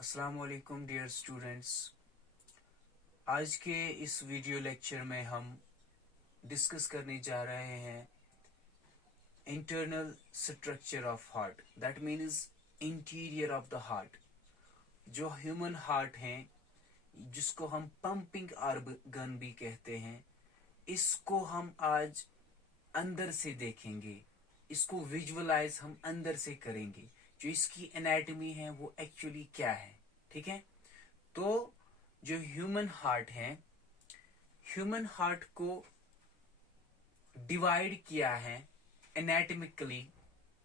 अस्सलाम वालेकुम dear students. आज के इस वीडियो लेक्चर में हम डिस्कस करने जा रहे हैं internal structure of heart, that means interior of the heart. जो ह्यूमन हार्ट है, जिसको हम पंपिंग ऑर्गन भी कहते हैं, इसको हम आज अंदर से देखेंगे, इसको विजुअलाइज हम अंदर से करेंगे। जो इसकी एनाटॉमी है वो एक्चुअली क्या है, ठीक है। तो जो ह्यूमन हार्ट है, ह्यूमन हार्ट को डिवाइड किया है एनाटॉमिकली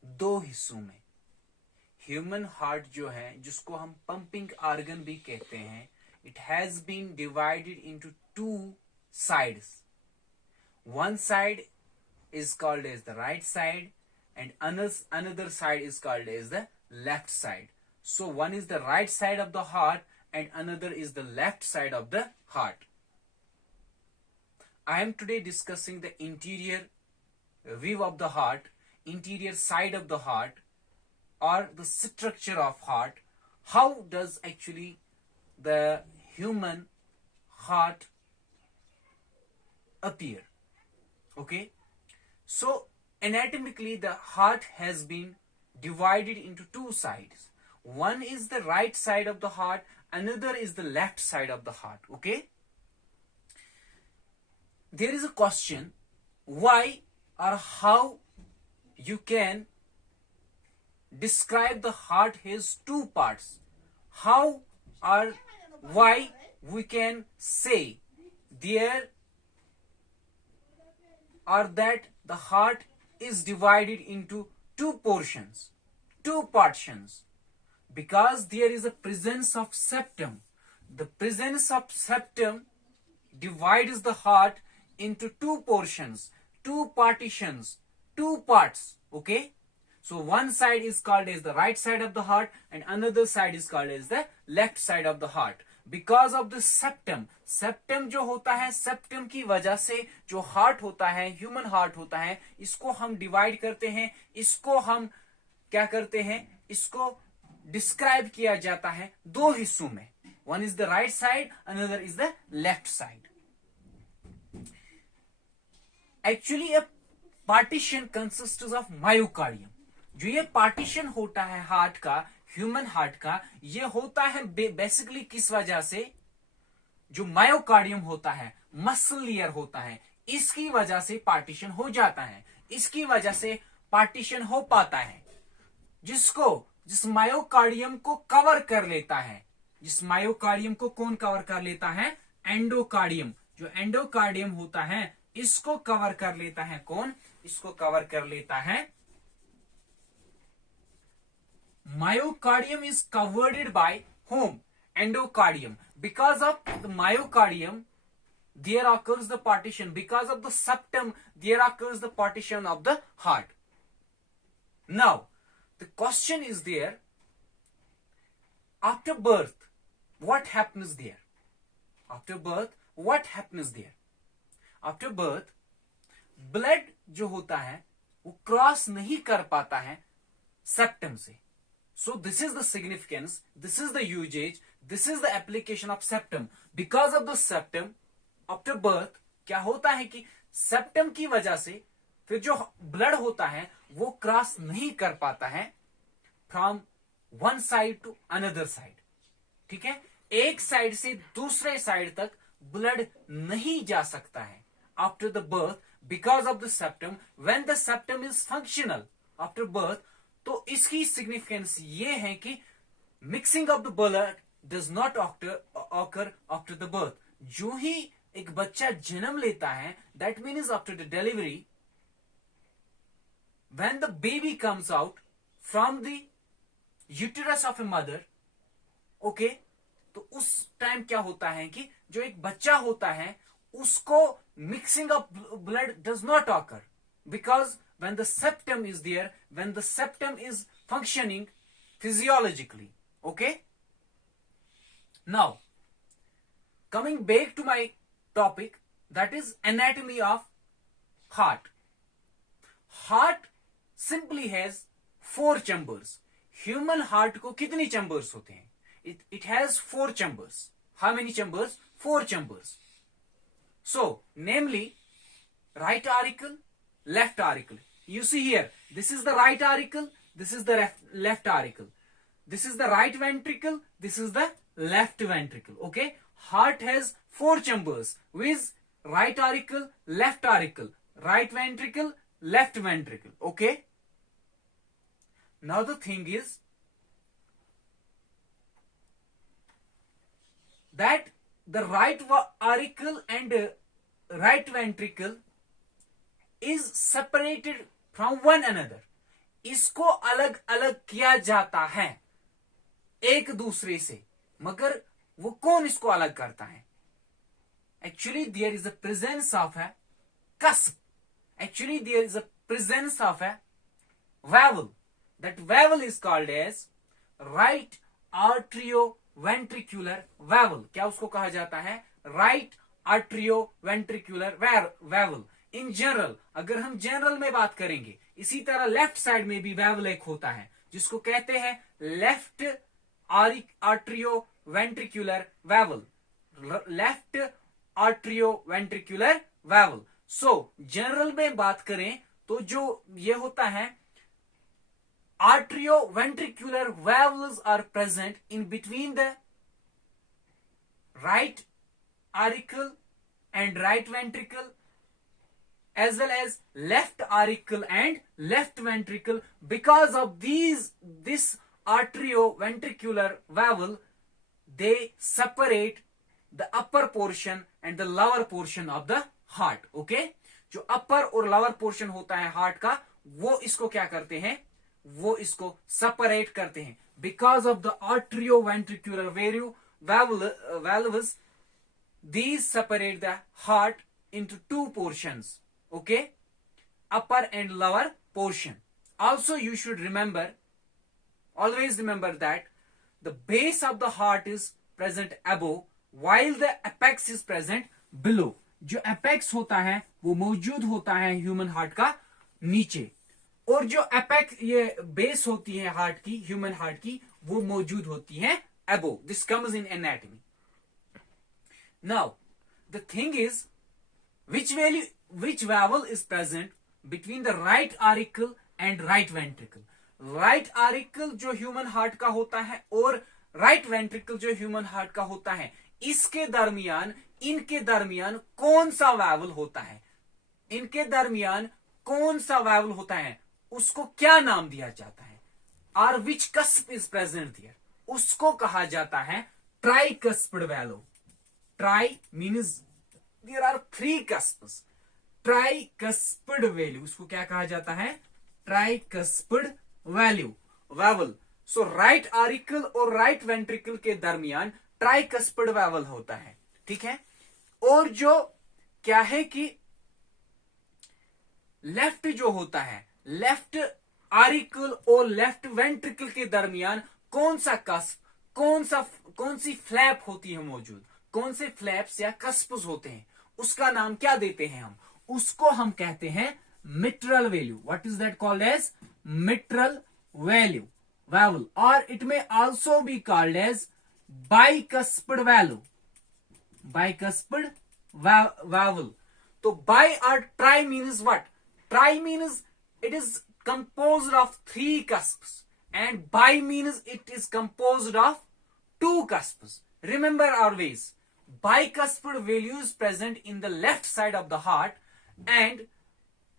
दो हिस्सों में। ह्यूमन हार्ट जो है, जिसको हम पंपिंग ऑर्गन भी कहते हैं, it has been divided into two sides. One side is called as the right side and another side is called as the left side. So one is the right side of the heart and another is the left side of the heart. I am today discussing the interior view of the heart, interior side of the heart, or the structure of heart. How does actually the human heart appear? Okay. So anatomically the heart has been divided into two sides. One is the right side of the heart, another is the left side of the heart. Okay. There is a question, why or how you can describe the heart has two parts. How or why we can say there or that the heart is divided into two portions, two partitions, because there is a presence of septum. The presence of septum divides the heart into two portions, two partitions, two parts. Okay. So one side is called as the right side of the heart and another side is called as the left side of the heart. Because of the septum, septum जो होता है, septum की वजह से जो heart होता है, human heart होता है, इसको हम डिवाइड करते हैं, इसको हम क्या करते हैं, इसको डिस्क्राइब किया जाता है दो हिस्सों में। One is the right side, another is the left side. Actually a partition consists of myocardium. जो ये पार्टीशन होता है हार्ट का, ह्यूमन हार्ट का, ये होता है बेसिकली किस वजह से? जो मायोकार्डियम होता है, मसल लेयर होता है, इसकी वजह से पार्टीशन हो जाता है, इसकी वजह से पार्टीशन हो पाता है, जिस मायोकार्डियम को कवर कर लेता है। जिस मायोकार्डियम को कौन कवर कर लेता है? एंडोकार्डियम। जो एंडोकार्डियम होता है, इसको कवर कर लेता है कौन? इसको कवर कर लेता है myocardium is covered by whom? Endocardium. Because of the myocardium there occurs the partition. Because of the septum there occurs the partition of the heart. Now the question is there, after birth what happens there? After birth what happens there? After birth blood जो होता है वो cross नहीं कर पाता है septum से। So this is the significance, this is the usage, this is the application of septum. Because of the septum, after birth क्या होता है कि septum की वजह से फिर जो ब्लड होता है वो क्रॉस नहीं कर पाता है from one side to another side. ठीक है, एक साइड से दूसरे साइड तक ब्लड नहीं जा सकता है after the birth, because of the septum. When the septum is functional after birth, तो इसकी सिग्निफिकेंस ये है कि mixing of the blood does not occur after the birth. जो ही एक बच्चा जन्म लेता है, that means after the delivery, when the baby comes out from the uterus of a mother, okay, तो उस टाइम क्या होता है कि जो एक बच्चा होता है उसको mixing of blood does not occur, because when the septum is there, when the septum is functioning physiologically. Okay. Now coming back to my topic, that is anatomy of heart. Heart simply has 4 chambers. Human heart को कितनी chambers होते हैं? it has 4 chambers. How many chambers? 4 chambers. So, namely, right auricle, left auricle. You see here, this is the right auricle, this is the left auricle. This is the right ventricle, this is the left ventricle. Okay? Heart has 4 chambers, with right auricle, left auricle, right ventricle, left ventricle. Okay? Now the thing is that the right auricle and right ventricle is separated from one another. इसको अलग अलग किया जाता है एक दूसरे से, मगर वो कौन इसको अलग करता है? Actually there is a presence of a cusp. Actually there is a presence of a valve. That valve is called as right arterioventricular valve. क्या उसको कहा जाता है? Right arterioventricular valve. In general, अगर हम जनरल में बात करेंगे, इसी तरह लेफ्ट साइड में भी valve एक होता है जिसको कहते हैं left arterioventricular valve. Left arterioventricular valve. सो जनरल में बात करें तो जो ये होता है, arterioventricular valves are present in between the right auricle and right ventricle, as well as left auricle and left ventricle. Because of this arterioventricular valve, they separate the upper portion and the lower portion of the heart. Okay? जो अपर और lower portion होता है heart का, वो इसको क्या करते हैं? वो इसको सेपरेट करते हैं. Because of the arterioventricular valves, these separate the heart into 2 portions. Okay? Upper and lower portion. Also you should always remember that the base of the heart is present above while the apex is present below. जो apex होता है वो मौजूद होता है human heart का नीचे, और जो apex ये बेस होती है हार्ट की, ह्यूमन हार्ट की, वो मौजूद होती है above. This comes in anatomy. Now the thing is, which valve is present between the right auricle and right ventricle? Right auricle जो ह्यूमन हार्ट का होता है और right ventricle जो ह्यूमन हार्ट का होता है, इनके दरमियान कौन सा वाल्व होता है? इनके दरमियान कौन सा वाल्व होता है? उसको क्या नाम दिया जाता है? और which cusp is present there? उसको कहा जाता है tricuspid valve. Tri means there are 3 cusps. Tricuspid valve, उसको क्या कहा जाता है? Tricuspid valve. So right auricle और राइट वेंट्रिकल के दरमियान ट्राइकस्पिड वाल्व होता है. ठीक है? और जो क्या है कि लेफ्ट जो होता है, लेफ्ट ऑरिकल और लेफ्ट वेंट्रिकल के दरमियान कौन सा कस्प, कौन सी फ्लैप होती है मौजूद? कौन से फ्लैप्स या कस्प्स होते हैं? उसका नाम क्या देते हैं हम? उसको हम कहते हैं mitral valve. What is that called as? Mitral valve, or it may also be called as bicuspid valve. Bicuspid valve. So bi or tri means what? Tri means it is composed of 3 cusps, and bi means it is composed of 2 cusps. Remember always, bicuspid valve is present in the left side of the heart, and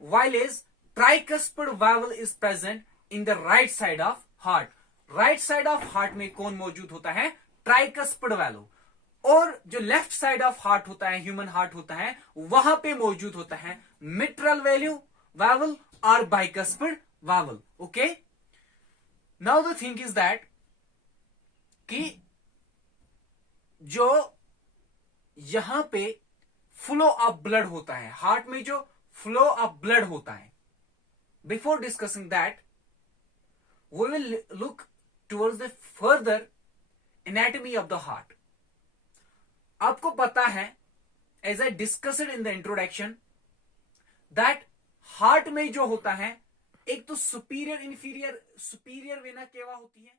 while is tricuspid valve is present in the right side of heart. Right side of heart में कौन मौजूद होता है? Tricuspid valve. और जो left side of heart होता है, human heart होता है, वहां पे मौजूद होता है मिट्रल वाल्व और bicuspid valve. Okay? Now the thing is that कि जो यहां पे फ्लो ऑफ ब्लड होता है, हार्ट में जो फ्लो ऑफ ब्लड होता है, before discussing that we will look towards the further anatomy of the heart. आपको पता है, as I discussed in the introduction, that heart में जो होता है, एक तो सुपीरियर वेना केवा होती है.